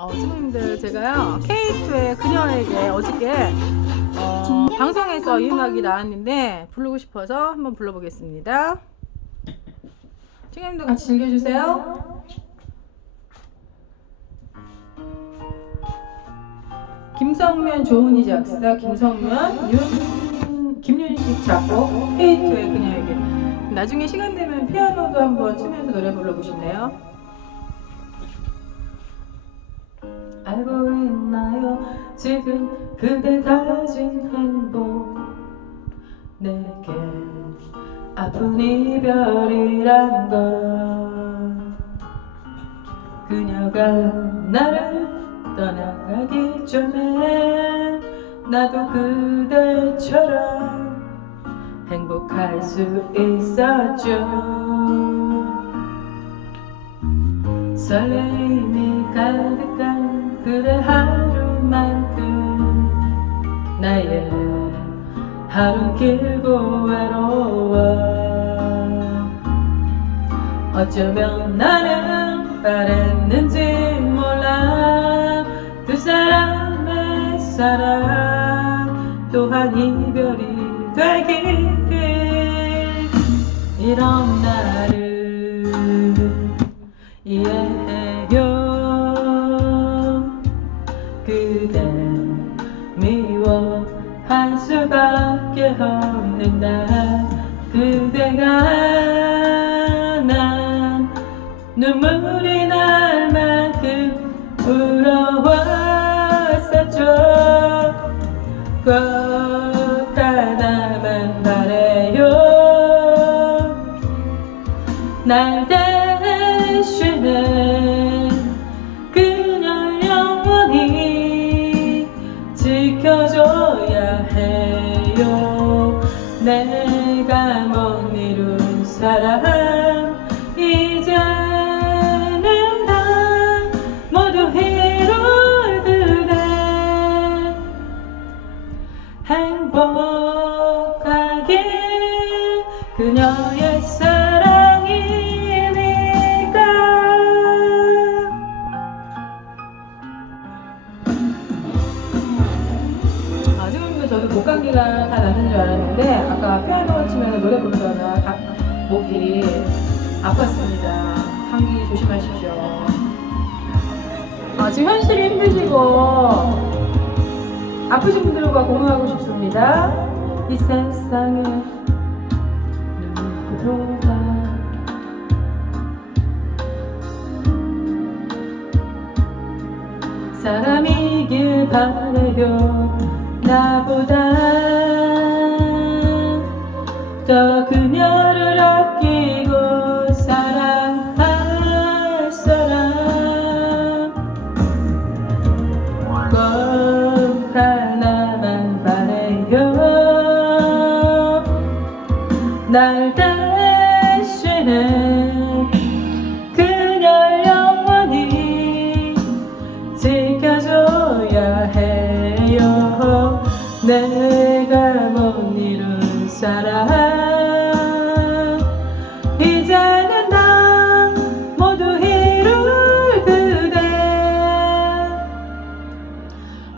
어, 친구님들 제가요 K2의 그녀에게 어저께 어, 방송에서 이 음악이 나왔는데 부르고 싶어서 한번 불러보겠습니다. 친구님들 같이 즐겨주세요. 김성면 조은희 작사, 김성면 윤 김윤식 작곡 K2의 그녀에게 나중에 시간 되면 피아노도 한번 치면서 노래 불러보실래요? 지금 그대 가진 행복. 내게 아픈 이별이란 건 그녀가 나를 떠나가기 전에 나도 그대처럼 행복할 수 있었죠. 설레임이 가득한 그대 하루만큼 나의 하루 길고 외로워. 어쩌면 나는 바랬는지 몰라. 두 사람의 사랑 또한 이별이 되길 이런 나를 할 수밖에 없는 날 그대가 난 눈물이 날 만큼 부러웠었죠. 꼭 하나만 바래요. 날 대신에 그녀 영원히 지켜줘야 해요 내가 못 이룬 사랑 이제는 다. 모두 그대 행복하길 그녀의 사 저도 목감기가 다 나는 줄 알았는데 아까 피아노 치면 노래 가- 목이 아팠습니다. 감기 조심하십시오. 아, 지금 현실이 힘드시고 아프신 분들과 공유하고 싶습니다. 이 세상에 누구보다 사람이길 바래요 나보다 더 그녀 내가 못 이룬 사랑 이제는 다 모두 이룰 그대.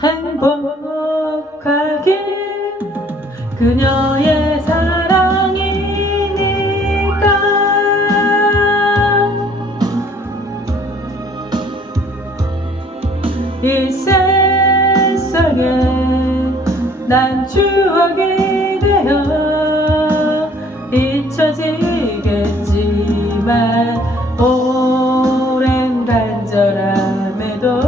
행복하길 그녀 난 추억이 되어 잊혀지겠지만 오랜 간절함에도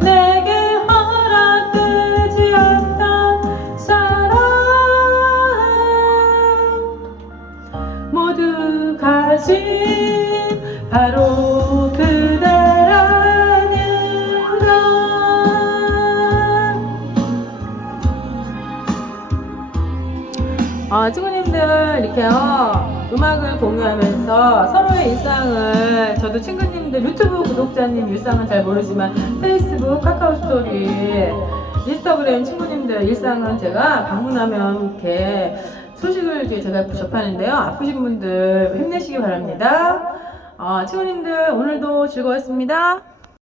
내게 허락되지 않던 사랑 모두 가진 바로 그 아, 친구님들 이렇게요 음악을 공유하면서 서로의 일상을 저도 친구님들 유튜브 구독자님 일상은 잘 모르지만 페이스북 카카오 스토리 인스타그램 친구님들 일상은 제가 방문하면 이렇게 소식을 제가 접하는데요. 아프신 분들 힘내시기 바랍니다. 어, 친구님들 오늘도 즐거웠습니다.